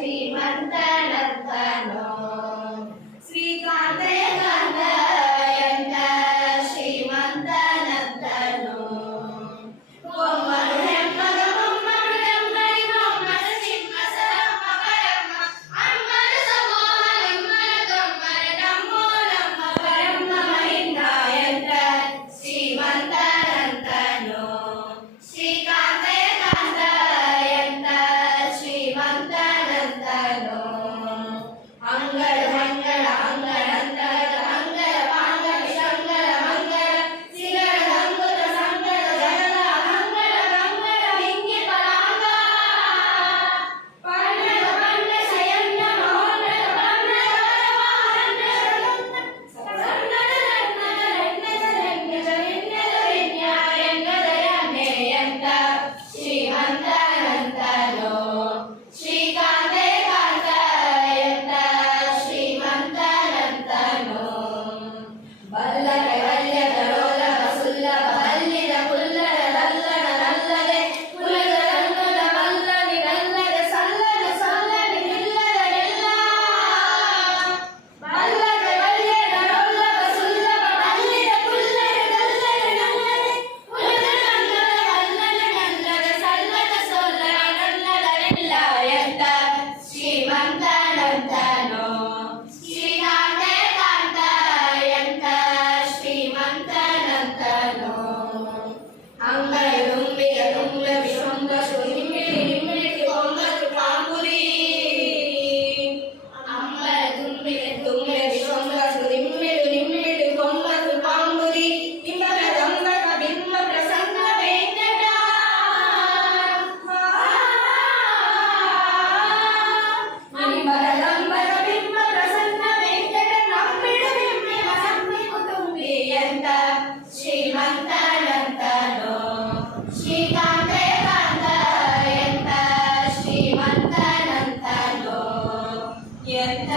ಶ್ರೀಮಂತನಂತನೋ ಶ್ರೀಕಾಂತಯ ಕಾಂತ ಎಂತ ಶ್ರೀಮಂತನಂತನೋ ಬೊಮ್ಮನು ಹೆಮ್ಮಗ ಬೊಮ್ಮನು ಹೆಮ್ಮಡಿ ಬೊಮ್ಮನ ಸಿಂಹಸರಮ್ಮ ಪರಮ್ಮ ಅಮ್ಮನ ಸಮೂಹ ನಿಮ್ಮನ ದೊಮ್ಮನ ನಮ್ಮೋ ನಮ್ಮ ಪರಮ್ಮ ಮಹಿಂದ ಎಂತ ಶ್ರೀಮಂತನಂತನೋ ಶ್ರೀಕಾಂತಯ ಕಾಂತ ಎಂತ ಶ್ರೀಮಂತನಂತನೋ ಅಂಗಳ ಮಂಗಳ ಅಂಗಳಂತರದ ಮಂಗಳ ಪಾಂಗಲ ಶಂಗಲ ಮಂಗಳ ಸಿಗರ ಅಂಗುರ ಸಂಗಡ ಜಗದ ಮಂಗಳ ಮಂಗಳ ವಿಂಗಿ ಪರಾಂಗ ಪರ್ಣದ ಪರ್ಣ ಶಯನ್ನ ಮಹೋನ್ನತ ಪರ್ಣದ ವರವಾಹನ ಸನ್ನದ ರಂಗದ ಶ್ರೀಮಂತನಂತನೋ ಶ್ರೀಕಾಂತಯ ಕಾಂತ ಎಂತ ಶ್ರೀಮಂತನಂತನೋ ಬಲ್ಲದ ವಲ್ಯದ ಲೋಲಕ ಸುಲ್ಲಭ ಬಲ್ಲಿದ ಪುಲ್ಲದ ಲಲ್ಲನ ನಲ್ಲದೆ ಕುಲದ ರಂಗದ ಮಲ್ಲನಿ ನಲ್ಲದೆ ಸಲ್ಲದ ಸಲ್ಲನಿ ನಿಲ್ಲದ ಎಲ್ಲ ಬಲ್ಲದ ವಲ್ಯದ ಲೋಲಕ ಸುಲ್ಲಭ ಬಲ್ಲಿದ ಪುಲ್ಲದ ನಲ್ಲದೆ ನಲ್ಲದೆ ಕುಲದ ರಂಗದ ಮಲ್ಲನಿ ನಲ್ಲದೆ ಸಲ್ಲದ ಸೊಲ್ಲನ ನಲ್ಲದರೆಲ್ಲ ಎಂತ ಶ್ರೀಮಂತನಂತನೋ ಶ್ರೀಕಾಂತಯ ಕಾಂತ ಎಂತ ಶ್ರೀಮಂತನಂತನೋ ಅಂಗಳ ದುಂಬಿಗ ತುಂಗ ವಿಶ್ವಂಬಸು ನಿಮ್ಮಿಳಿ ನಿಮ್ಮಿಳಿ ಕೊಂಬಸು ಪಾಂಗುರಿ ಅಂಗಳ ದುಂಬಿಗ ತುಂಗ ವಿಶ್ವಂಬಸು ನಿಮ್ಮಿಳು ನಿಮ್ಮಿಳು ಕೊಂಬಸು ಪಾಂಗುರಿ ಇಂಬರ ದಂಬಕ ಬಿಂಬ ಪ್ರಸನ್ನ ವೆಂಕಟ ಇಂಬರ ದಂಬಕ ಬಿಂಬ ಪ್ರಸನ್ನ ವೆಂಕಟ ನಮ್ಮಿಳು ಬಿಂಬಿನ ಸಮ್ಮಿಕು ತುಂಬಿ ಎಂತ ಶ್ರೀಮಂತನಂತನೋ ಶ್ರೀಕಾಂತಯ ಕಾಂತ ಎಂತ ಶ್ರೀಮಂತನಂತನೋ ಎಂತ